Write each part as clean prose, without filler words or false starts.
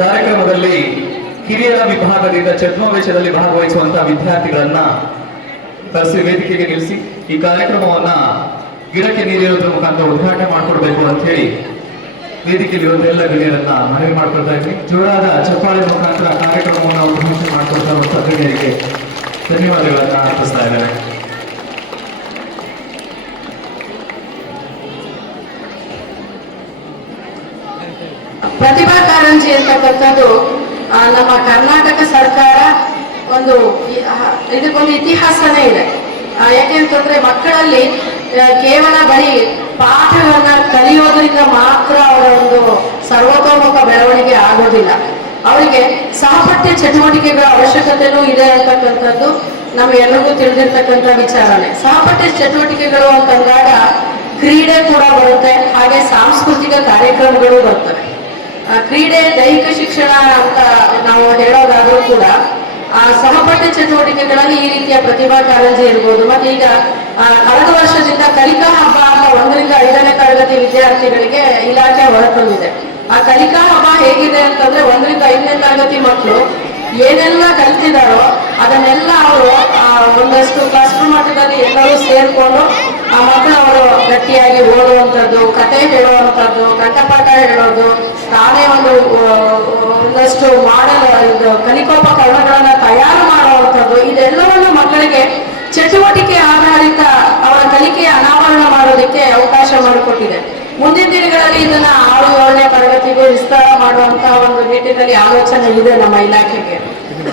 ಕಾರ್ಯಕ್ರಮದಲ್ಲಿ ಹಿರಿಯರ ವಿಭಾಗದಿಂದ ಛದ್ಮವೇಷದಲ್ಲಿ ಭಾಗವಹಿಸುವಂತಹ ವಿದ್ಯಾರ್ಥಿಗಳನ್ನ ಕರೆಸಿ ವೇದಿಕೆಗೆ ನಿಲ್ಲಿಸಿ ಈ ಕಾರ್ಯಕ್ರಮವನ್ನ ಗಿಡಕ್ಕೆ ನೀರಿರೋದ್ರ ಮುಖಾಂತರ ಉದ್ಘಾಟನೆ ಮಾಡಿಕೊಡ್ಬೇಕು ಅಂತ ಹೇಳಿ ವೇದಿಕೆಯಲ್ಲಿ ಎಲ್ಲ ಗಣ್ಯರನ್ನ ಮನವಿ ಮಾಡ್ಕೊಳ್ತಾ ಇದ್ವಿ. ಜೋರಾದ ಚಪ್ಪಾಳೆ ಮುಖಾಂತರ ಕಾರ್ಯಕ್ರಮವನ್ನು ಉದ್ಘಾಟನೆ ಮಾಡಿಕೊಡ್ತಾ ಇರುವಂತಹ ಗಣ್ಯರಿಗೆ ಧನ್ಯವಾದಗಳನ್ನ ಅರ್ಪಿಸ್ತಾ ಇದ್ದಾರೆ. ಪ್ರತಿಭಾ ಕಾರಂಜಿ ಅಂತಕ್ಕಂಥದ್ದು ನಮ್ಮ ಕರ್ನಾಟಕ ಸರ್ಕಾರ ಇದಕ್ಕೊಂದು ಇತಿಹಾಸನೇ ಇದೆ. ಯಾಕೆಂತಂದ್ರೆ ಮಕ್ಕಳಲ್ಲಿ ಕೇವಲ ಬರೀ ಪಾಠಗಳನ್ನ ಕಲಿಯೋದ್ರಿಂದ ಮಾತ್ರ ಅವರ ಒಂದು ಸರ್ವತೋಮುಖ ಬೆಳವಣಿಗೆ ಆಗೋದಿಲ್ಲ. ಅವರಿಗೆ ಸಹಪಠ್ಯ ಚಟುವಟಿಕೆಗಳ ಅವಶ್ಯಕತೆನೂ ಇದೆ ಅಂತಕ್ಕಂಥದ್ದು ನಮಗೆಲ್ಲರಿಗೂ ತಿಳಿದಿರ್ತಕ್ಕಂಥ ವಿಚಾರನೆ. ಸಹಪಠ್ಯ ಚಟುವಟಿಕೆಗಳು ಅಂತಂದಾಗ ಕ್ರೀಡೆ ಕೂಡ ಬರುತ್ತೆ, ಹಾಗೆ ಸಾಂಸ್ಕೃತಿಕ ಕಾರ್ಯಕ್ರಮಗಳು ಬರ್ತವೆ. ಕ್ರೀಡೆ ದೈಹಿಕ ಶಿಕ್ಷಣ ಅಂತ ನಾವು ಹೇಳೋದಾದ್ರೂ ಕೂಡ ಸಹಪಠ್ಯ ಚಟುವಟಿಕೆಗಳಲ್ಲಿ ಈ ರೀತಿಯ ಪ್ರತಿಭಾ ಕಾರಂಜಿ ಇರ್ಬೋದು. ಮತ್ತೆ ಈಗ ಕಳೆದ ವರ್ಷದಿಂದ ಕಲಿಕಾ ಹಬ್ಬ ಅಂತ 1ರಿಂದ 5ನೇ ತರಗತಿ ವಿದ್ಯಾರ್ಥಿಗಳಿಗೆ ಇಲಾಖೆ ಹೊರತಂದಿದೆ. ಆ ಕಲಿಕಾ ಹಬ್ಬ ಹೇಗಿದೆ ಅಂತಂದ್ರೆ 1ರಿಂದ 5ನೇ ತರಗತಿ ಮಕ್ಕಳು ಏನೆಲ್ಲ ಕಲ್ತಿದಾರೋ ಅದನ್ನೆಲ್ಲ ಅವರು ಒಂದಷ್ಟು ಕ್ಲಸ್ಟರ್ ಮಟ್ಟದಲ್ಲಿ ಎಲ್ಲರೂ ಸೇರ್ಕೊಂಡು ಆ ಮಕ್ಕಳು ಅವರು ಗಟ್ಟಿಯಾಗಿ ಓದುವಂಥದ್ದು, ಕತೆ ಹೇಳುವಂಥದ್ದು, ಕಂಠಪಾಠ ಹೇಳೋದು, ತಾನೇ ಒಂದಷ್ಟು ಮಾಡಲು ಕಲಿಕೋಪಕರಣಗಳನ್ನ ತಯಾರು ಮಾಡುವಂಥದ್ದು, ಇದೆಲ್ಲವನ್ನು ಮಕ್ಕಳಿಗೆ ಚಟುವಟಿಕೆ ಆಧಾರಿತ ಅವರ ಕಲಿಕೆಯ ಅನಾವರಣ ಮಾಡೋದಕ್ಕೆ ಅವಕಾಶ ಮಾಡಿಕೊಟ್ಟಿದೆ. ಮುಂದಿನ ದಿನಗಳಲ್ಲಿ ಇದನ್ನ 6, 7ನೇ ತರಗತಿಗೂ ವಿಸ್ತಾರ ಮಾಡುವಂತಹ ಒಂದು ನಿಟ್ಟಿನಲ್ಲಿ ಆಲೋಚನೆ ಇದೆ ನಮ್ಮ ಇಲಾಖೆಗೆ.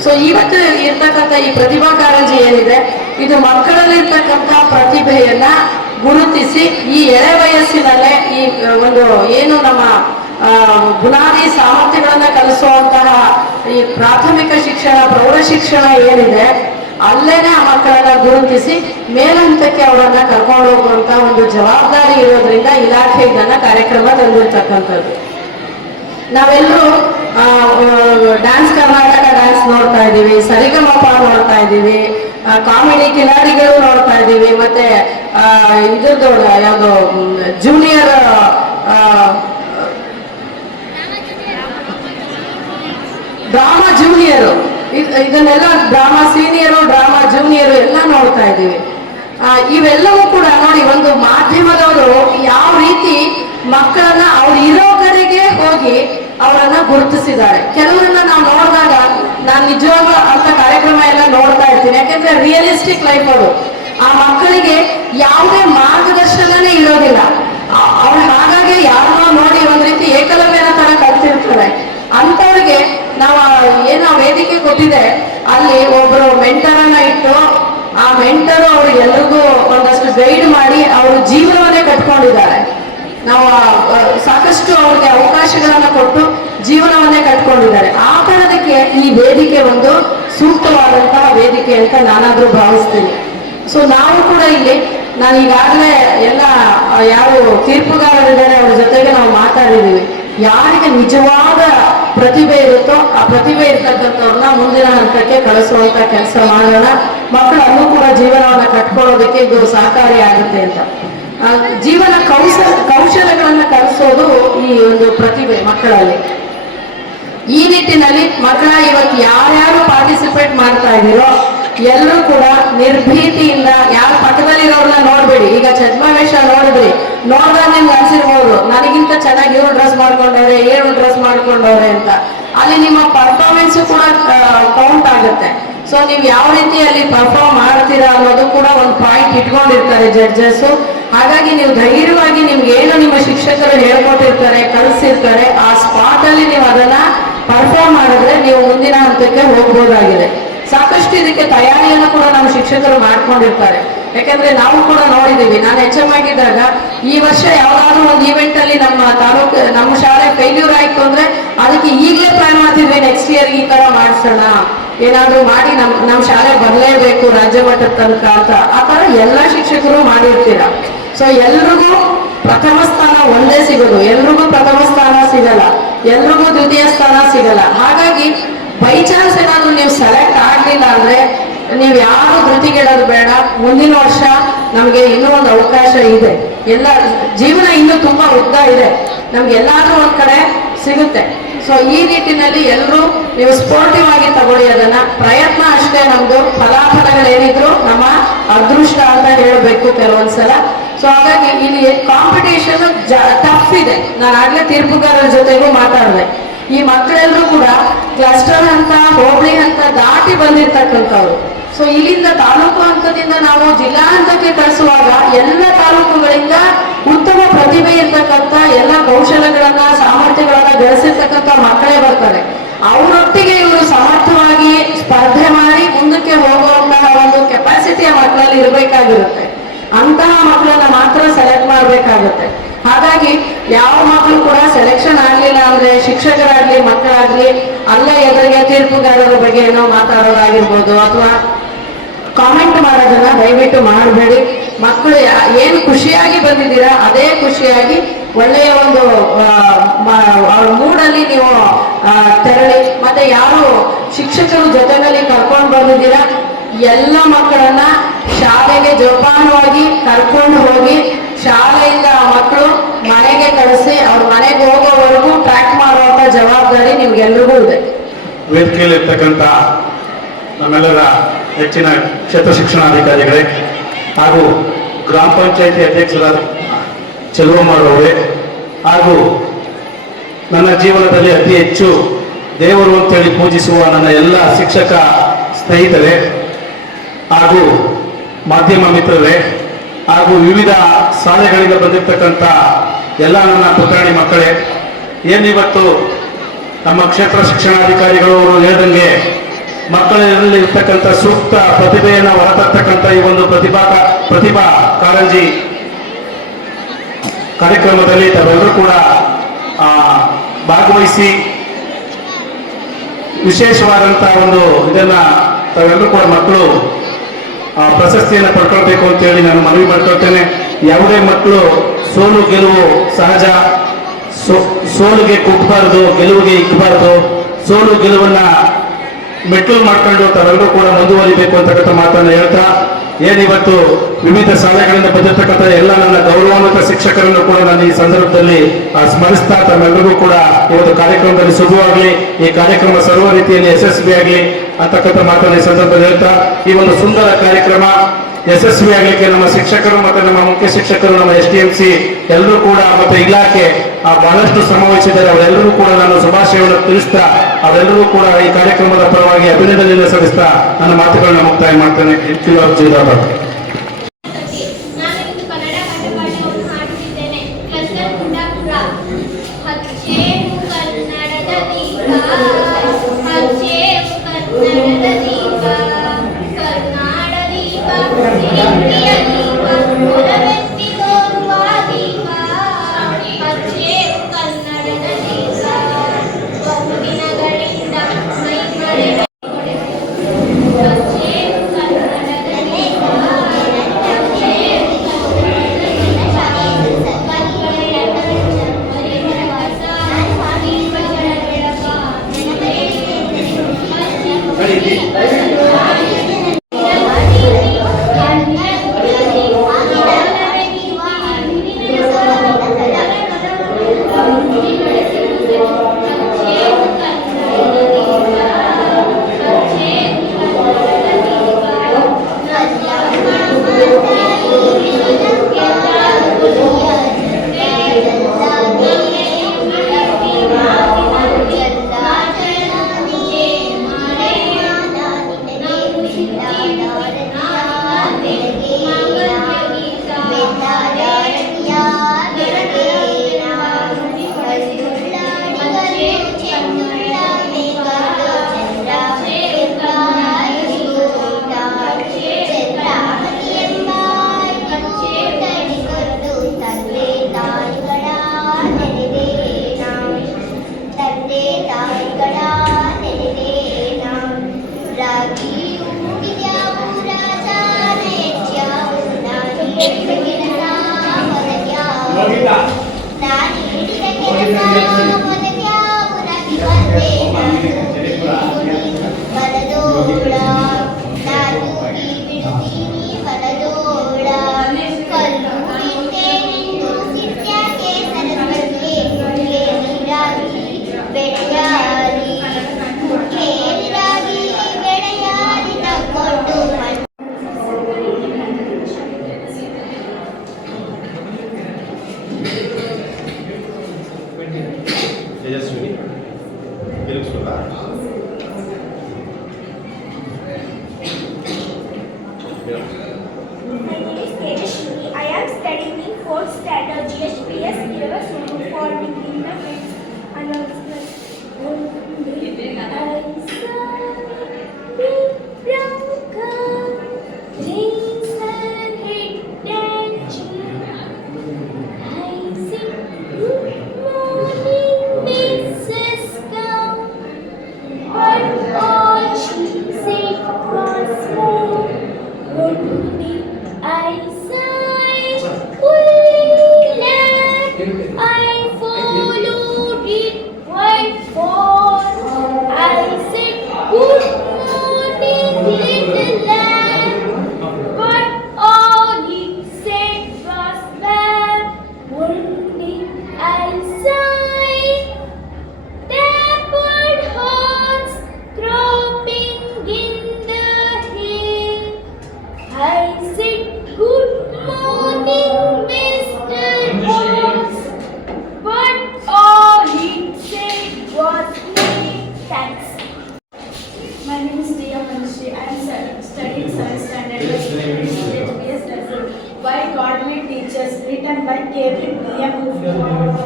ಸೊ ಇವತ್ತು ಇರ್ತಕ್ಕಂಥ ಈ ಪ್ರತಿಭಾ ಕಾರಂಜಿ ಏನಿದೆ, ಇದು ಮಕ್ಕಳಲ್ಲಿರ್ತಕ್ಕಂಥ ಪ್ರತಿಭೆಯನ್ನ ಗುರುತಿಸಿ ಈ ಎಳೆ ವಯಸ್ಸಿನಲ್ಲೇ ಈ ಒಂದು ಏನು ನಮ್ಮ ಬುನಾದಿ ಸಾಮರ್ಥ್ಯಗಳನ್ನ ಕಲಿಸುವಂತಹ ಈ ಪ್ರಾಥಮಿಕ ಶಿಕ್ಷಣ, ಪ್ರೌಢ ಶಿಕ್ಷಣ ಏನಿದೆ ಅಲ್ಲೇನೆ ಆ ಮಕ್ಕಳನ್ನ ಗುರುತಿಸಿ ಮೇಲಂತಕ್ಕೆ ಅವರನ್ನ ಕರ್ಕೊಂಡು ಹೋಗುವಂತ ಒಂದು ಜವಾಬ್ದಾರಿ ಇರೋದ್ರಿಂದ ಇಲಾಖೆ ಇದನ್ನ ಕಾರ್ಯಕ್ರಮ ತಂದಿರ್ತಕ್ಕಂಥದ್ದು. ನಾವೆಲ್ಲರೂ ಡ್ಯಾನ್ಸ್ ಕರ್ನಾಟಕ ಡ್ಯಾನ್ಸ್ ನೋಡ್ತಾ ಇದ್ದೀವಿ, ಸರಿಗಮಪ ನೋಡ್ತಾ ಇದ್ದೀವಿ, ಕಾಮಿಡಿ ಕಿಲಾಡಿಗಳು ನೋಡ್ತಾ ಇದ್ದೀವಿ, ಮತ್ತೆ ಇದ್ರದ್ದು ಯಾವುದು ಜೂನಿಯರ್ ಡ್ರಾಮಾ ಜೂನಿಯರು, ಇದನ್ನೆಲ್ಲ ಡ್ರಾಮಾ ಸೀನಿಯರು, ಡ್ರಾಮಾ ಜೂನಿಯರು ಎಲ್ಲ ನೋಡ್ತಾ ಇದ್ದೀವಿ. ಇವೆಲ್ಲವೂ ಕೂಡ ನೋಡಿ, ಒಂದು ಮಾಧ್ಯಮದವರು ಯಾವ ರೀತಿ ಮಕ್ಕಳನ್ನ ಅವ್ರು ಇರೋ ಕಡೆಗೆ ಹೋಗಿ ಅವರನ್ನ ಗುರುತಿಸಿದ್ದಾರೆ. ಕೆಲವರನ್ನ ನಾವು ನೋಡಿದಾಗ ನಾನು ನಿಜವಾಗ್ಲೂ ಅಂತ ಕಾರ್ಯಕ್ರಮ ಎಲ್ಲ ನೋಡ್ತಾ ಇರ್ತೀನಿ. ಯಾಕೆಂದ್ರೆ ರಿಯಲಿಸ್ಟಿಕ್ ಲೈಫ್ ಅದು. ಆ ಮಕ್ಕಳಿಗೆ ಯಾವುದೇ ಮಾರ್ಗದರ್ಶನನೇ ಇರೋದಿಲ್ಲ. ಅವ್ರು ಹಾಗಾಗಿ ಯಾರನ್ನೋ ನೋಡಿ ಒಂದ್ ರೀತಿ ಏಕಲವ್ಯನ ತರ ಕಲ್ತಿರ್ತಾರೆ. ಅಂತವ್ರಿಗೆ ನಾವು ಏನೋ ವೇದಿಕೆ ಕೊಟ್ಟಿದೆ, ಅಲ್ಲಿ ಒಬ್ರು ಮೆಂಟರನ್ನ ಇಟ್ಟು ಆ ಮೆಂಟರು ಅವ್ರು ಎಲ್ರಿಗೂ ಒಂದಷ್ಟು ಗೈಡ್ ಮಾಡಿ ಅವರು ಜೀವನವನ್ನೇ ಕಟ್ಕೊಂಡಿದ್ದಾರೆ. ನಾವು ಸಾಕಷ್ಟು ಅವ್ರಿಗೆ ಅವಕಾಶಗಳನ್ನ ಕೊಟ್ಟು ಜೀವನವನ್ನೇ ಕಟ್ಕೊಂಡಿದ್ದಾರೆ. ಆ ತರದಕ್ಕೆ ಈ ವೇದಿಕೆ ಒಂದು ಸೂಕ್ತವಾದಂತಹ ವೇದಿಕೆ ಅಂತ ನಾನಾದ್ರೂ ಭಾವಿಸ್ತೀನಿ. ಸೊ ನಾವು ಕೂಡ ಇಲ್ಲಿ ನಾನು ಈಗಾಗಲೇ ಎಲ್ಲ ಯಾರು ತೀರ್ಪುಗಾರರಿದ್ದಾರೆ ಅವ್ರ ಜೊತೆಗೆ ನಾವು ಮಾತಾಡಿದ್ದೀವಿ. ಯಾರಿಗೆ ನಿಜವಾದ ಪ್ರತಿಭೆ ಇರುತ್ತೋ ಆ ಪ್ರತಿಭೆ ಇರ್ತಕ್ಕಂಥವ್ರನ್ನ ಮುಂದಿನ ಹಂತಕ್ಕೆ ಕಳಿಸುವಂತ ಕೆಲಸ ಮಾಡೋಣ. ಮಕ್ಕಳನ್ನು ಕೂಡ ಜೀವನವನ್ನ ಕಟ್ಕೊಳ್ಳೋದಕ್ಕೆ ಇದು ಸಹಕಾರಿ ಆಗುತ್ತೆ ಅಂತ. ಜೀವನ ಕೌಶಲ್ಯಗಳನ್ನ ಕಲಿಸೋದು ಈ ಒಂದು ಪ್ರತಿಭೆ ಮಕ್ಕಳಲ್ಲಿ. ಈ ನಿಟ್ಟಿನಲ್ಲಿ ಮಕ್ಕಳ ಇವತ್ತು ಯಾರ್ಯಾರು ಪಾರ್ಟಿಸಿಪೇಟ್ ಮಾಡ್ತಾ ಇದ್ದೀರೋ ಎಲ್ಲರೂ ಕೂಡ ನಿರ್ಭೀತಿಯಿಂದ, ಯಾರ ಪಕ್ಕದಲ್ಲಿರೋರ್ನ ನೋಡ್ಬೇಡಿ. ಈಗ ಛದ್ಮವೇಷ ನೋಡಿದ್ರಿ, ನೋಡಿದಾಗ ನಿಮ್ಗೆ ಅನ್ಸಿರ್ಬೋದು ನನಗಿಂತ ಚೆನ್ನಾಗಿ ಇವ್ರು ಡ್ರೆಸ್ ಮಾಡ್ಕೊಂಡವ್ರೆ, ಏನು ಡ್ರೆಸ್ ಮಾಡ್ಕೊಂಡವ್ರೆ ಅಂತ. ಅಲ್ಲಿ ನಿಮ್ಮ ಪರ್ಫಾರ್ಮೆನ್ಸ್ ಕೂಡ ಕೌಂಟ್ ಆಗುತ್ತೆ. ಸೊ ನೀವು ಯಾವ ರೀತಿ ಅಲ್ಲಿ ಪರ್ಫಾರ್ಮ್ ಮಾಡ್ತೀರಾ ಅನ್ನೋದು ಕೂಡ ಒಂದು ಪಾಯಿಂಟ್ ಇಟ್ಕೊಂಡಿರ್ತಾರೆ ಜಡ್ಜಸ್. ಹಾಗಾಗಿ ನೀವು ಧೈರ್ಯವಾಗಿ ನಿಮ್ಗೆ ಏನು ನಿಮ್ಮ ಶಿಕ್ಷಕರು ಹೇಳ್ಕೊಟ್ಟಿರ್ತಾರೆ, ಕಲಿಸಿರ್ತಾರೆ, ಆ ಸ್ಪಾಟ್ ಅಲ್ಲಿ ನೀವು ಅದನ್ನ ಪರ್ಫಾರ್ಮ್ ಮಾಡಿದ್ರೆ ನೀವು ಮುಂದಿನ ಹಂತಕ್ಕೆ ಹೋಗ್ಬೋದಾಗಿದೆ. ಸಾಕಷ್ಟು ಇದಕ್ಕೆ ತಯಾರಿಯನ್ನು ಕೂಡ ನಮ್ಮ ಶಿಕ್ಷಕರು ಮಾಡ್ಕೊಂಡಿರ್ತಾರೆ. ಯಾಕಂದ್ರೆ ನಾವು ಕೂಡ ನೋಡಿದ್ದೀವಿ. ನಾನು HM ಆಗಿದ್ದಾಗ ಈ ವರ್ಷ ಯಾವ್ದಾದ್ರು ಒಂದು ಈವೆಂಟ್ ಅಲ್ಲಿ ನಮ್ಮ ಶಾಲೆ ಫೇಲ್ಯೂರ್ ಆಯ್ತು ಅಂದ್ರೆ ಅದಕ್ಕೆ ಈಗಲೇ ಪ್ಲಾನ್ ಮಾಡ್ತಿದ್ವಿ, ನೆಕ್ಸ್ಟ್ ಇಯರ್ ಈ ತರ ಮಾಡಿಸೋಣ, ಏನಾದ್ರು ಮಾಡಿ ನಮ್ಮ ಶಾಲೆ ಬರಲೇಬೇಕು ರಾಜ್ಯ ಮಟ್ಟದ ತನಕ ಅಂತ. ಆ ತರ ಎಲ್ಲ ಶಿಕ್ಷಕರು ಮಾಡಿರ್ತೀರ. ಸೊ ಎಲ್ರಿಗೂ ಪ್ರಥಮ ಸ್ಥಾನ ಒಂದೇ ಸಿಗೋದು, ಎಲ್ರಿಗೂ ಪ್ರಥಮ ಸ್ಥಾನ ಸಿಗಲ್ಲ, ಎಲ್ರಿಗೂ ದ್ವಿತೀಯ ಸ್ಥಾನ ಸಿಗಲ್ಲ. ಹಾಗಾಗಿ ಬೈ ಚಾನ್ಸ್ ಏನಾದ್ರು ನೀವು ಸೆಲೆಕ್ಟ್ ಆಗ್ಲಿಲ್ಲ ಅಂದ್ರೆ ನೀವು ಯಾರು ಧೃತಿಗೆಡೋದು ಬೇಡ. ಮುಂದಿನ ವರ್ಷ ನಮ್ಗೆ ಇನ್ನೂ ಒಂದು ಅವಕಾಶ ಇದೆ. ಎಲ್ಲ ಜೀವನ ಇನ್ನೂ ತುಂಬಾ ಉದ್ದ ಇದೆ. ನಮ್ಗೆ ಎಲ್ಲಾದ್ರೂ ಒಂದ್ ಕಡೆ ಸಿಗುತ್ತೆ. ಸೊ ಈ ನಿಟ್ಟಿನಲ್ಲಿ ಎಲ್ಲರೂ ನೀವು ಸ್ಪೋರ್ಟಿವ್ ಆಗಿ ತಗೊಳ್ಳಿ ಅದನ್ನ. ಪ್ರಯತ್ನ ಅಷ್ಟೇ ನಮ್ದು, ಫಲಾಫಲಗಳೇನಿದ್ರು ನಮ್ಮ ಅದೃಷ್ಟ ಅಂತ ಹೇಳಬೇಕು ಕೆಲವೊಂದ್ಸಲ. ಸೊ ಹಾಗಾಗಿ ಇಲ್ಲಿ ಕಾಂಪಿಟೇಷನ್ ಟಫ್ ಇದೆ. ನಾನು ಆಗ್ಲೇ ತೀರ್ಪುಗಾರರ ಜೊತೆಗೂ ಮಾತಾಡಿದೆ. ಈ ಮಕ್ಕಳೆಲ್ಲರೂ ಕೂಡ ಕ್ಲಸ್ಟರ್ ಹಂತ, ಹೋಬಳಿ ಹಂತ ದಾಟಿ ಬಂದಿರ್ತಕ್ಕಂಥವ್ರು. ಸೊ ಇಲ್ಲಿಂದ ತಾಲೂಕು ಹಂತದಿಂದ ನಾವು ಜಿಲ್ಲಾ ಹಂತಕ್ಕೆ ಕಳಿಸುವಾಗ ಎಲ್ಲ ತಾಲೂಕುಗಳಿಂದ ಉತ್ತಮ ಪ್ರತಿಭೆ ಇರ್ತಕ್ಕಂಥ ಎಲ್ಲ ಕೌಶಲ್ಯಗಳನ್ನ, ಸಾಮರ್ಥ್ಯಗಳನ್ನ ಬೆಳೆಸಿರ್ತಕ್ಕಂಥ ಮಕ್ಕಳೇ ಬರ್ತಾರೆ. ಅವರೊಟ್ಟಿಗೆ ಇವರು ಸಮರ್ಥವಾಗಿ ಸ್ಪರ್ಧೆ ಮಾಡಿ ಮುಂದಕ್ಕೆ ಹೋಗುವಂತಹ ಒಂದು ಕೆಪಾಸಿಟಿಯ ಮಕ್ಕಳಲ್ಲಿ ಇರಬೇಕಾಗಿರುತ್ತೆ. ಅಂತಹ ಮಕ್ಕಳನ್ನ ಮಾತ್ರ ಸೆಲೆಕ್ಟ್ ಮಾಡಬೇಕಾಗುತ್ತೆ. ಹಾಗಾಗಿ ಯಾವ ಮಕ್ಕಳು ಕೂಡ ಸೆಲೆಕ್ಷನ್ ಆಗ್ಲಿಲ್ಲ ಅಂದ್ರೆ ಶಿಕ್ಷಕರಾಗ್ಲಿ ಮಕ್ಕಳಾಗ್ಲಿ ಅಲ್ಲೇ ಎದುರಿಗೆ ತೀರ್ಪುಗಾರರ ಬಗ್ಗೆ ಏನೋ ಮಾತಾಡೋದಾಗಿರ್ಬೋದು ಅಥವಾ ಕಾಮೆಂಟ್ ಮಾಡೋದನ್ನ ದಯವಿಟ್ಟು ಮಾಡಬೇಡಿ. ಮಕ್ಕಳು ಏನು ಖುಷಿಯಾಗಿ ಬಂದಿದ್ದೀರಾ ಅದೇ ಖುಷಿಯಾಗಿ ಒಳ್ಳೆಯ ಒಂದು ಅವ್ರ ಮೂಡಲ್ಲಿ ನೀವು ತೆರಳಿ. ಮತ್ತೆ ಯಾರು ಶಿಕ್ಷಕರು ಜೊತೆನಲ್ಲಿ ಕರ್ಕೊಂಡು ಬಂದಿದ್ದೀರಾ ಎಲ್ಲ ಮಕ್ಕಳನ್ನ ಶಾಲೆಗೆ ಜೋಪಾನವಾಗಿ ಕರ್ಕೊಂಡು ಹೋಗಿ ಶಾಲೆಯಿಂದ ಆ ಮಕ್ಕಳು ಮನೆಗೆ ಕಳಿಸಿ ಅವ್ರ ಮನೆಗೆ ಹೋಗೋವರೆಗೂ ಟ್ರ್ಯಾಕ್ ಮಾಡುವಂತ ಜವಾಬ್ದಾರಿ ನಿಮ್ಗೆಲ್ರಿಗೂ ಇದೆ. ವೇದಿಕೆಯಲ್ಲಿರ್ತಕ್ಕಂಥ ನಮ್ಮೆಲ್ಲರ ಹೆಚ್ಚಿನ ಕ್ಷೇತ್ರ ಶಿಕ್ಷಣಾಧಿಕಾರಿಗಳೇ ಹಾಗೂ ಗ್ರಾಮ ಪಂಚಾಯಿತಿ ಅಧ್ಯಕ್ಷರಾದ ಚೆಲುವಮ್ಮರವರೇ ಹಾಗೂ ನನ್ನ ಜೀವನದಲ್ಲಿ ಅತಿ ಹೆಚ್ಚು ದೇವರು ಅಂತೇಳಿ ಪೂಜಿಸುವ ನನ್ನ ಎಲ್ಲ ಶಿಕ್ಷಕ ಸ್ನೇಹಿತರೇ ಹಾಗೂ ಮಾಧ್ಯಮ ಮಿತ್ರರೇ ಹಾಗೂ ವಿವಿಧ ಶಾಲೆಗಳಿಂದ ಬಂದಿರತಕ್ಕಂಥ ಎಲ್ಲ ನನ್ನ ಪುಟಾಣಿ ಮಕ್ಕಳೇ, ಏನಿವತ್ತು ನಮ್ಮ ಕ್ಷೇತ್ರ ಶಿಕ್ಷಣಾಧಿಕಾರಿಗಳು ಅವರು ಹೇಳಿದಂಗೆ ಮಕ್ಕಳಲ್ಲಿ ಇರ್ತಕ್ಕಂಥ ಸೂಕ್ತ ಪ್ರತಿಭೆಯನ್ನು ಹೊರತರ್ತಕ್ಕಂಥ ಈ ಒಂದು ಪ್ರತಿಭಾ ಕಾರಂಜಿ ಕಾರ್ಯಕ್ರಮದಲ್ಲಿ ತಾವೆಲ್ಲರೂ ಕೂಡ ಭಾಗವಹಿಸಿ ವಿಶೇಷವಾದಂತಹ ಒಂದು ಇದನ್ನ ತಾವೆಲ್ಲರೂ ಕೂಡ ಮಕ್ಕಳು ಪ್ರಶಸ್ತಿಯನ್ನು ಪಡ್ಕೊಳ್ಬೇಕು ಅಂತೇಳಿ ನಾನು ಮನವಿ ಮಾಡ್ಕೊಳ್ತೇನೆ. ಯಾವುದೇ ಮಕ್ಕಳು ಸೋಲು ಗೆಲುವು ಸಹಜ, ಸೋಲಿಗೆ ಕುಗ್ಬಾರ್ದು, ಗೆಲುವಿಗೆ ಇಕ್ಕಬಾರ್ದು. ಸೋಲು ಗೆಲುವನ್ನ ಮೆಟ್ಟಲು ಮಾಡ್ಕೊಂಡು ತಾವೆಲ್ಲರೂ ಕೂಡ ಮುಂದುವರಿಬೇಕು ಅಂತಕ್ಕಂಥ ಮಾತನ್ನು ಹೇಳ್ತಾ, ಏನಿವತ್ತು ವಿವಿಧ ಶಾಲೆಗಳಿಂದ ಬಂದಿರತಕ್ಕಂಥ ಎಲ್ಲ ನನ್ನ ಗೌರವಾನ್ವಿತ ಶಿಕ್ಷಕರನ್ನು ಕೂಡ ನಾನು ಈ ಸಂದರ್ಭದಲ್ಲಿ ಸ್ಮರಿಸ್ತಾ ತಮ್ಮೆಲ್ಲರಿಗೂ ಕೂಡ ಇವತ್ತು ಕಾರ್ಯಕ್ರಮದಲ್ಲಿ ಶುಭವಾಗಲಿ, ಈ ಕಾರ್ಯಕ್ರಮ ಸರ್ವ ರೀತಿಯಲ್ಲಿ ಯಶಸ್ವಿಯಾಗಲಿ ಅಂತಕ್ಕಂಥ ಮಾತನ್ನು ಈ ಸಂದರ್ಭದಲ್ಲಿ ಹೇಳ್ತಾ, ಈ ಒಂದು ಸುಂದರ ಕಾರ್ಯಕ್ರಮ ಯಶಸ್ವಿಯಾಗಲಿಕ್ಕೆ ನಮ್ಮ ಶಿಕ್ಷಕರು ಮತ್ತು ನಮ್ಮ ಮುಖ್ಯ ಶಿಕ್ಷಕರು, ನಮ್ಮ STMC ಎಲ್ಲರೂ ಕೂಡ ಮತ್ತೆ ಇಲಾಖೆ ಬಹಳಷ್ಟು ಶ್ರಮವಹಿಸಿದ್ದಾರೆ. ಅವರೆಲ್ಲರೂ ಕೂಡ ನಾನು ಶುಭಾಶಯವನ್ನು ತಿಳಿಸ್ತಾ ಅವರೆಲ್ಲರೂ ಕೂಡ ಈ ಕಾರ್ಯಕ್ರಮದ ಪರವಾಗಿ ಅಭಿನಂದನೆಯನ್ನು ಸಲ್ಲಿಸ್ತಾ ನನ್ನ ಮಾತುಗಳನ್ನ ಮುಕ್ತಾಯ ಮಾಡ್ತೇನೆ. ಜಿಂದಾಬಾದ್. My name is Tejashwini. I am studying in 4th standard GHPS syllabus for beginning the announcement. I followed it right for. I said, good morning, little lamb. But all he said was bad. One day I sighed, dappled horns throbbing in the hill. I said, good morning, Mr. Horse. But all he said was me. Thanks. My name is Priya Manishri. I am studying 7th standard HBS lesson. Why God Made Teachers, written by Kevin William.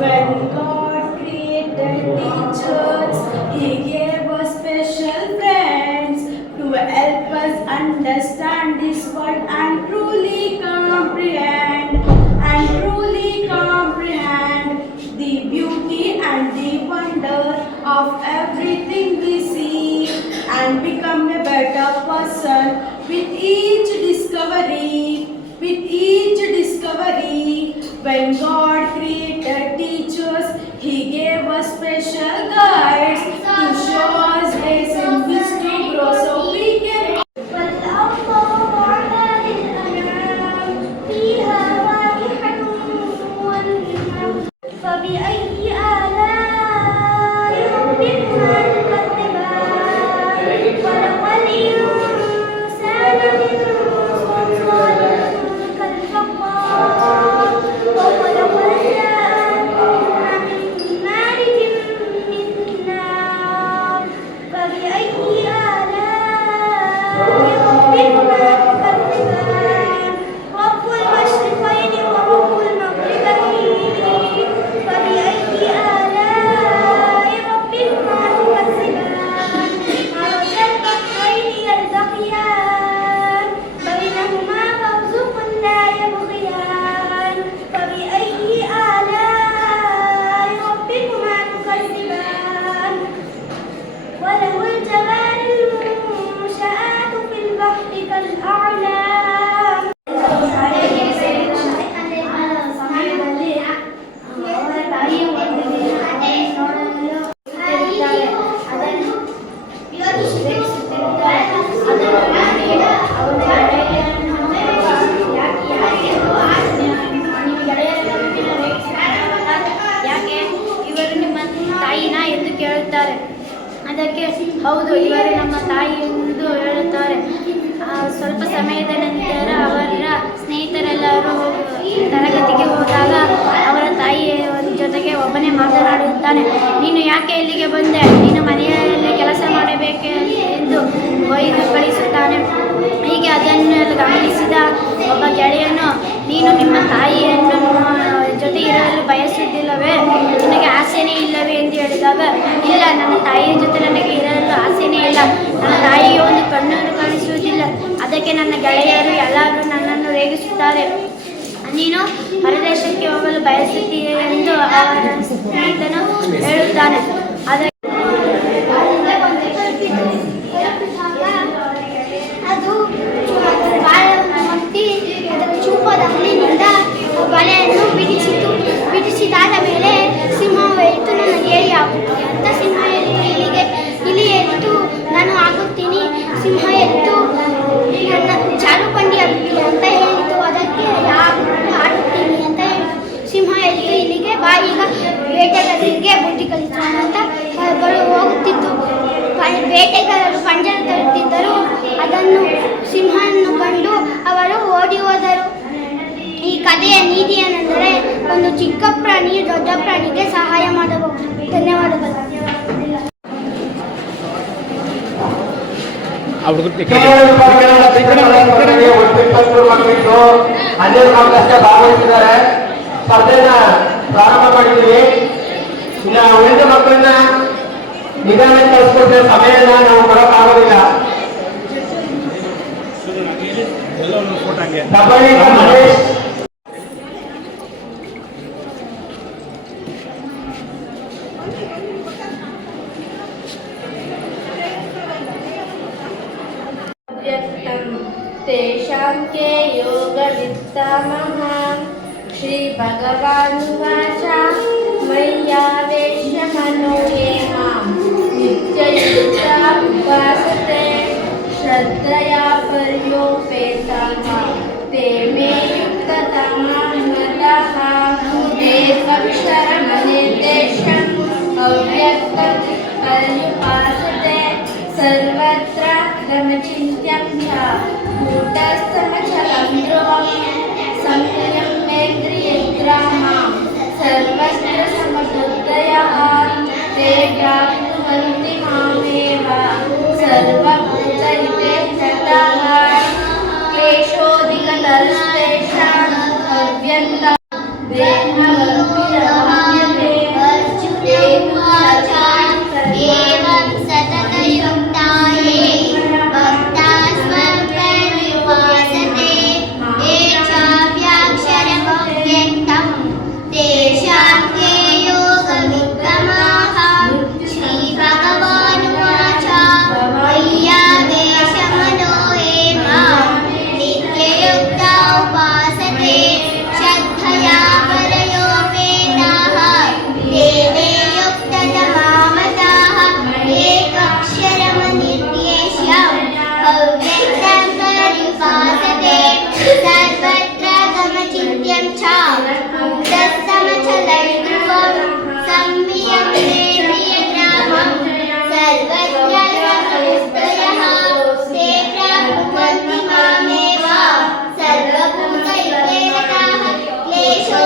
When God created teachers, He gave us special friends to help us understand this world and truly comprehend the beauty and the wonder of everything we see and become a better person with each discovery. When God created teachers, He gave us special guides to show us ways in which to grow so we can. فبأي آلاء ربكما تكذبان خلق الإنسان من صلصال كالفخار وخلق الجان من مارج من نار فبأي آلاء ربكما تكذبان رب المشرقين ورب المغربين فبأي آلاء ربكما تكذبان مرج البحرين يلتقيان بينهما برزخ لا يبغيان فبأي آلاء ربكما تكذبان وله الجبال المنشآت في البحر كالأعلام ಸಮಯದಲ್ಲಿ ಅವರ ತಾಯಿಯ ಒಂದಿಗೆ ನೋಡಲು ಅದನ್ನು ರೇಗಿಸುತ್ತಿರುತ್ತಾರೆ. ಅದನ್ನು ನೋಡಿ ಅವರ ಗೆಳೆಯರನ್ನು ಯಾಕೆ ಇವರು ನಿಮ್ಮ ತಾಯಿನ ಎಂದು ಕೇಳುತ್ತಾರೆ. ಅದಕ್ಕೆ ಹೌದು, ಇವರು ನಮ್ಮ ತಾಯಿ ಎಂದು ಹೇಳುತ್ತಾರೆ. ಸ್ವಲ್ಪ ಸಮಯದ ನಂತರ ಅವರ ಸ್ನೇಹಿತರೆಲ್ಲರೂ ತರಗತಿಗೆ ಹೋದಾಗ ಅವರ ತಾಯಿಯ ಜೊತೆಗೆ ಒಬ್ಬನೇ ಮಾತನಾಡುತ್ತಾನೆ. ನೀನು ಯಾಕೆ ಇಲ್ಲಿಗೆ ಬಂದೆ? ನೀನು ಮನೆಯಲ್ಲಿ ಕೆಲಸ ಮಾಡಬೇಕೆ ಎಂದು ಒಯ್ದು ಕಳಿಸುತ್ತಾನೆ. ಹೀಗೆ ಅದನ್ನೆಲ್ಲ ಗಮನಿಸಿದ ಒಬ್ಬ ಗೆಳೆಯನು, ನೀನು ನಿಮ್ಮ ತಾಯಿಯನ್ನು ಜೊತೆ ಇರಲು ಬಯಸುವುದಿಲ್ಲವೇ? ನಿನಗೆ ಆಸೆನೇ ಇಲ್ಲವೇ ಎಂದು ಹೇಳಿದಾಗ, ಇಲ್ಲ, ನನ್ನ ತಾಯಿಯ ಜೊತೆ ನನಗೆ ಇರಲು ಆಸೆನೇ ಇಲ್ಲ. ನನ್ನ ತಾಯಿಗೆ ಒಂದು ಕಣ್ಣನ್ನು ಕಾಣಿಸುವುದಿಲ್ಲ. ಅದಕ್ಕೆ ನನ್ನ ಗೆಳೆಯರು ಎಲ್ಲರೂ ನನ್ನನ್ನು ರೇಗಿಸುತ್ತಾರೆ. ನೀನು ಹೊರದೇಶಕ್ಕೆ ಹೋಗಲು ಬಯಸುತ್ತೀಯ ಎಂದು ಅವರ ಸ್ನೇಹಿತನು ಹೇಳುತ್ತಾನೆ. ಅದಕ್ಕೆ ಅದು ಬಾಳವನ್ನು ಒತ್ತಿ ಅದರ ಚೂಪದ ಹಲ್ಲಿನಿಂದ ಬಲೆಯನ್ನು ಬಿಡಿಸಿದಾದ ಮೇಲೆ ಸಿಂಹವು ಎತ್ತು ನನ್ನ ಏರಿ ಆಗುತ್ತದೆ ಅಂತ. ಸಿಂಹ ಎತ್ತು ಇಲಿ ಎತ್ತು ನಾನು ಆಗುತ್ತೀನಿ, ಸಿಂಹ ಎತ್ತು ನನ್ನ ಜಾರುಬಂಡಿ ಆಗುತ್ತೀನಿ ಅಂತ ಹೇಳಿತು. ಅದಕ್ಕೆ ಆಡುತ್ತೀನಿ ಅಂತ ಹೇಳಿತು. ಸಿಂಹ ಎತ್ತು ಇಲ್ಲಿಗೆ ಬಾ, ಈಗ ಬೇಟೆಗಾರರಿಗೆ ಬುದ್ಧಿ ಕಲಿಸೋಣ ಅಂತ ಹೋಗುತ್ತಿತ್ತು. ಬೇಟೆಗಾರರು ಪಂಜರ ತರುತ್ತಿದ್ದರು. ಅದನ್ನು ಸಿಂಹವನ್ನು ಕಂಡು ಅವರು ಓಡಿ ಹೋದರು. ಈ ಕಥೆಯ ನೀತಿ ಏನೆಂದರೆ, ಒಂದು ಚಿಕ್ಕ ಪ್ರಾಣಿ ದೊಡ್ಡ ಪ್ರಾಣಿಗೆ ಸಹಾಯ ಮಾಡಬಹುದು. ಧನ್ಯವಾದಗಳು. ಕೆಲವರು ಪಕ್ಷಗಳ ಚಿತ್ರಕಲೆಗೆ ಒಟ್ಟು 23 ಮಕ್ಕಳಿದ್ದು 12 ಮಕ್ಕಳಷ್ಟೇ ಭಾಗವಹಿಸಿದ್ದಾರೆ. ಸ್ಪರ್ಧೆನ ಪ್ರಾರಂಭ ಮಾಡಿದ್ದೀವಿ. ಇನ್ನು ಉಳಿದ ಮಕ್ಕಳನ್ನ ನಿಧಾನ ಕಳಿಸ್ಕೊಡ್ತೇವೆ. ಸಮಯನ ನಾವು ಕೊಡೋಕ್ಕಾಗೋದಿಲ್ಲ. ಕಬಡ್ಡಿ ಮಹೇಶ್ तेषां के योगवित्तामः श्रीभगवानुवाच मय्यावेश्य मनो ये मां नित्ययुक्ता उपासते श्रद्धया पर्योपेताः ते मे युक्ततमा मतः एकक्षरमनिर्देशम् अव्यक्तं पर्युपासते सर्वत्र गमचिन्त्यं च कूटस्थमचलं ध्रुवं संयम्येन्द्रियग्रामां सर्वत्र समबुद्धयः ते प्राप्नुवन्ति मामेव सर्वभूतहिते ततः क्लेशोऽधिकतरस्तेषाम् अव्यक्तं देहवद्भिरमन्यते एवं सततयुक्ता ये भक्तास्मभ्यनुपासते ये चाव्याक्षरमव्यक्तं तेषां के योगविक्रमाः श्रीभगवानुवाच मय्यावेशमनो ये मां नित्ययुक्ता उपासते श्रद्धया परयोपेताः ते मे युक्ततमा मताः एकक्षरमनिर्देश्यम् अव्यक्तं पर्युपासते सर्वत्र गमचिन्त्यं च कूटस्थमचलं ध्रुवं संयम्येन्द्रियग्रामं सर्वत्र समबुद्धयः ते प्राप्नुवन्ति मामेव सर्वभूतहिते रताः क्लेशो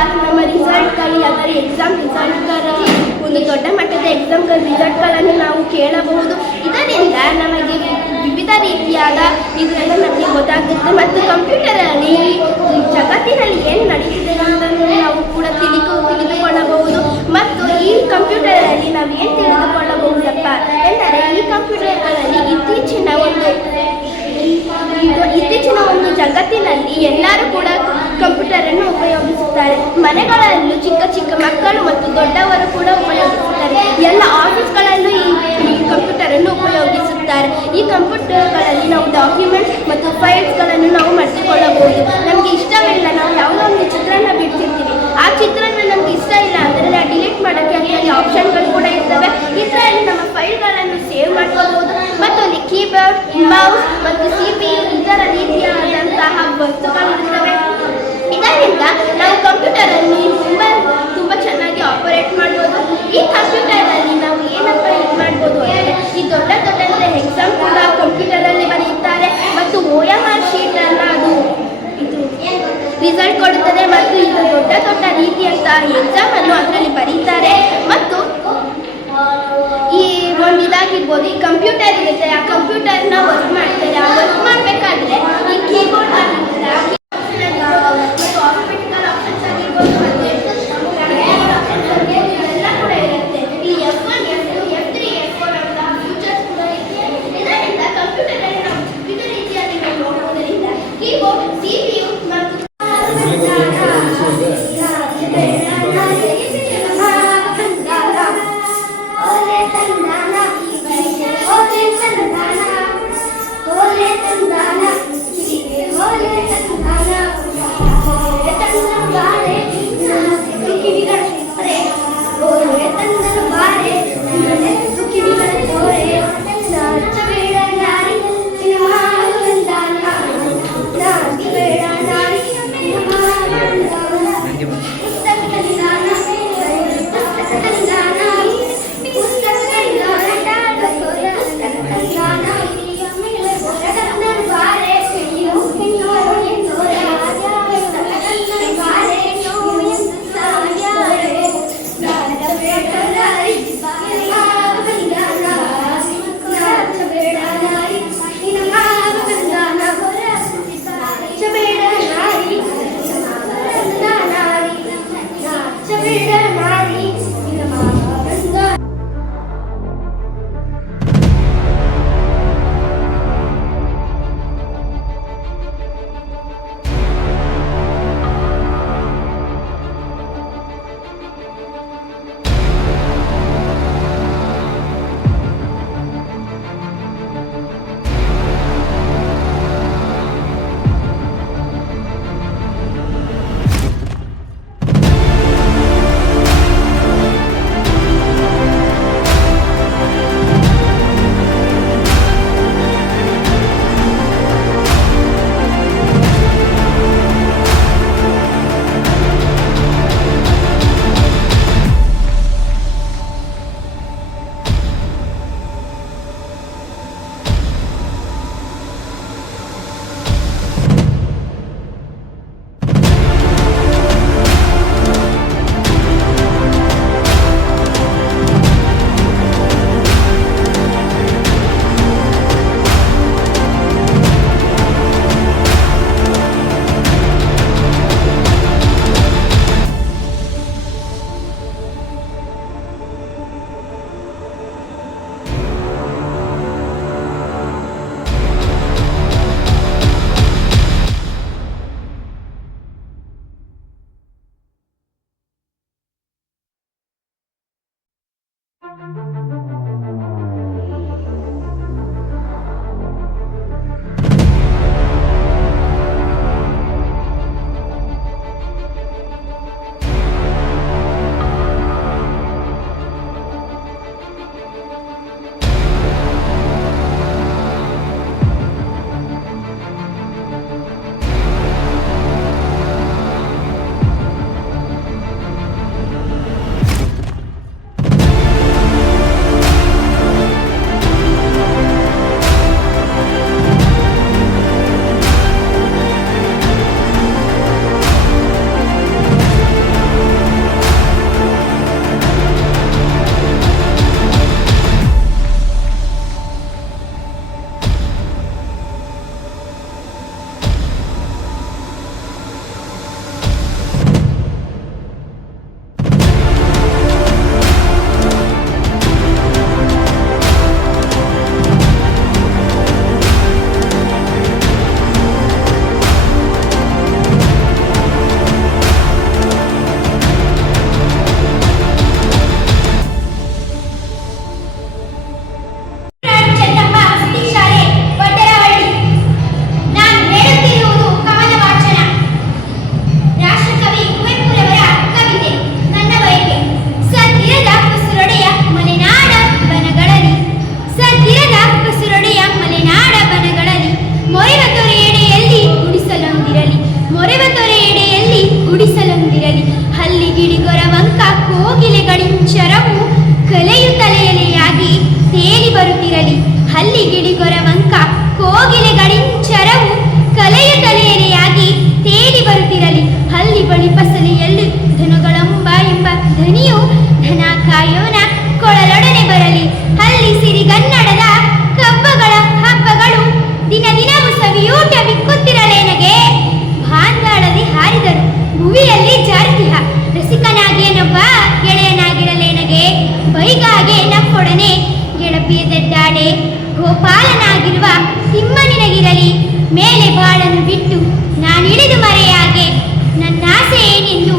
ಅಂತ ನಮ್ಮ ರಿಸಲ್ಟ್ಗಳು ಅದರ ಎಕ್ಸಾಮ್ ರಿಸಲ್ಟ್ಗಳ ಒಂದು ದೊಡ್ಡ ಮಟ್ಟದ ಎಕ್ಸಾಮ್ಗಳ ರಿಸಲ್ಟ್ಗಳನ್ನು ನಾವು ಕೇಳಬಹುದು. ಇದರಿಂದ ನಮಗೆ ವಿವಿಧ ರೀತಿಯಾದ ಇದರಿಂದ ನಮಗೆ ಗೊತ್ತಾಗುತ್ತೆ ಮತ್ತು ಕಂಪ್ಯೂಟರಲ್ಲಿ ಜಗತ್ತಿನಲ್ಲಿ ಏನು ನಡೀತಿದೆ ಅನ್ನೋದನ್ನು ನಾವು ಕೂಡ ತಿಳಿದುಕೊಳ್ಳಬಹುದು. ಮತ್ತು ಈ ಕಂಪ್ಯೂಟರಲ್ಲಿ ನಾವು ಏನು ತಿಳಿದುಕೊಳ್ಳಬಹುದಪ್ಪ ಎಂದರೆ ಈ ಕಂಪ್ಯೂಟರ್ಗಳಲ್ಲಿ ಇತ್ತೀಚಿನ ಒಂದು ಜಗತ್ತಿನಲ್ಲಿ ಎಲ್ಲರೂ ಕೂಡ ಕಂಪ್ಯೂಟರನ್ನು ಉಪಯೋಗಿಸುತ್ತಾರೆ. ಮನೆಗಳಲ್ಲೂ ಚಿಕ್ಕ ಚಿಕ್ಕ ಮಕ್ಕಳು ಮತ್ತು ದೊಡ್ಡವರು ಕೂಡ ಉಪಯೋಗಿಸುತ್ತಾರೆ. ಎಲ್ಲ ಆಫೀಸ್ಗಳಲ್ಲೂ ಈ ಕಂಪ್ಯೂಟರನ್ನು ಉಪಯೋಗಿಸುತ್ತಾರೆ. ಈ ಕಂಪ್ಯೂಟರ್ಗಳಲ್ಲಿ ನಾವು ಡಾಕ್ಯುಮೆಂಟ್ಸ್ ಮತ್ತು ಫೈಲ್ಸ್ಗಳನ್ನು ನಾವು ಮರ್ತಿಕೊಳ್ಳಬಹುದು. ನಮಗೆ ಇಷ್ಟವಿಲ್ಲ, ನಾವು ಯಾವುದೋ ಒಂದು ಚಿತ್ರನ ಬಿಡ್ತಿರ್ತೀವಿ, ಆ ಚಿತ್ರನ ನಮ್ಗೆ ಇಷ್ಟ ಇಲ್ಲ ಅಂದರೆ ನಾವು ಡಿಲೀಟ್ ಮಾಡೋಕ್ಕೆ ಅದರಲ್ಲಿ ಆಪ್ಷನ್ಗಳು ಕೂಡ ಇರ್ತವೆ. ಇದರಲ್ಲಿ ನಮ್ಮ ಫೈಲ್ಗಳನ್ನು ಸೇವ್ ಮಾಡ್ಕೋಬಹುದು ಮತ್ತು ಅಲ್ಲಿ ಕೀಬೋರ್ಡ್, ಮೌಸ್ ಮತ್ತು CPU ಇತರ ರೀತಿಯಾದಂತಹ ವಸ್ತುಗಳಿರ್ತವೆ. ಇದರಿಂದ ನಾವು ಕಂಪ್ಯೂಟರನ್ನು ತುಂಬ ಚೆನ್ನಾಗಿ ಆಪರೇಟ್ ಮಾಡ್ಬೋದು. ಈ ಕಂಪ್ಯೂಟರಲ್ಲಿ ನಾವು ಏನಪ್ಪ ಇದು ಮಾಡ್ಬೋದು ಅಂದರೆ ಈ ದೊಡ್ಡ ಎಕ್ಸಾಮ್ ಕೂಡ ಕಂಪ್ಯೂಟರಲ್ಲಿ ಬರೆಯುತ್ತಾರೆ ಮತ್ತು OMR ಶೀಟನ್ನು ಅದು ಇದು ರಿಸಲ್ಟ್ ಕೊಡುತ್ತದೆ ಮತ್ತು ಇದು ದೊಡ್ಡ ರೀತಿಯಂತಹ ಎಕ್ಸಾಮನ್ನು ಅದರಲ್ಲಿ ಬರೀತಾರೆ. ಮತ್ತು ಈ ಒಂದು ಇದಾಗಿರ್ಬೋದು, ಈ ಕಂಪ್ಯೂಟರ್ ಇರುತ್ತೆ, ಆ ಕಂಪ್ಯೂಟರ್ನ ವರ್ಕ್ ಮಾಡ್ತಾರೆ. ಆ ವರ್ಕ್ ಮಾಡಬೇಕಾದ್ರೆ ಈ ಕೀಬೋರ್ಡ್ ಮತ್ತು ಆಟೋಮೆಟಿಕಲ್ ಆಪ್ಷನ್ಸ್ ಆಗಿರ್ಬೋದು ಎಲ್ಲ ಕೂಡ ಇರುತ್ತೆ. ಈ F1, F2, F3, F4 ಅಂತ ಫ್ಯೂಚರ್ಸ್ ಕೂಡ ಇದೆ. ಇದರಿಂದ ಕಂಪ್ಯೂಟರಲ್ಲಿ ನಾವು ವಿವಿಧ ರೀತಿಯಾಗಿ ನಾವು ನೋಡುವುದರಿಂದ ಕೀಬೋರ್ಡ್, CPU ಮತ್ತು Holy ಕೋಗಿಲೆಗಳಿಂಚರವು ಕಲೆಯ ತಲೆಯಲೆಯಾಗಿ ತೇಲಿ ಬರುತ್ತಿರಲಿ. ಹಲ್ಲಿ ಬಳಿ ಫಸಲಿಯಲ್ಲಿ ಧನುಗಳಂಬ ಎಂಬ ಧನಿಯು ಧನ ಕಾಯೋನ ಕೊಳಲೊಡನೆ ಬರಲಿ. ಹಲ್ಲಿ ಸಿರಿಗನ್ನಡದ ಕಬ್ಬಗಳ ಹಬ್ಬಗಳು ದಿನ ದಿನವೂ ಸವಿಯೂಟ ಬಿಕ್ಕುತ್ತಿರಲೇನಗೆ. ಬಾಂದಾಳದಿ ಹಾರಿದರು ಭುವಿಯಲ್ಲಿ ಜಾರಿತಿಹ ರಸಿಕನಾಗಿಯನೊಬ್ಬ ಗೆಳೆಯನಾಗಿರಲೇನಗೆ. ಬೈಗಾಗೆ ನಮ್ಮೊಡನೆ ಗೆಳಪಿಯದೆದ್ದಾಡೆ ಗೋಪಾಲನಾಗಿರುವ ತಿಮ್ಮನಿನಗಿರಲಿ. ಮೇಲೆ ಬಾಳನ್ನು ಬಿಟ್ಟು ನಾನಿಳಿದು ಮರೆಯಾಗೆ ನನ್ನಾಸೆ ಏನೆಂದು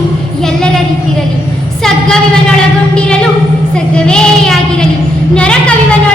ಎಲ್ಲರರಿತಿರಲಿ. ಸಗ್ಗವಿವನೊಳಗೊಂಡಿರಲು ಸಗ್ಗವೇ ಆಗಿರಲಿ. ನರಕವಿವನೊಳ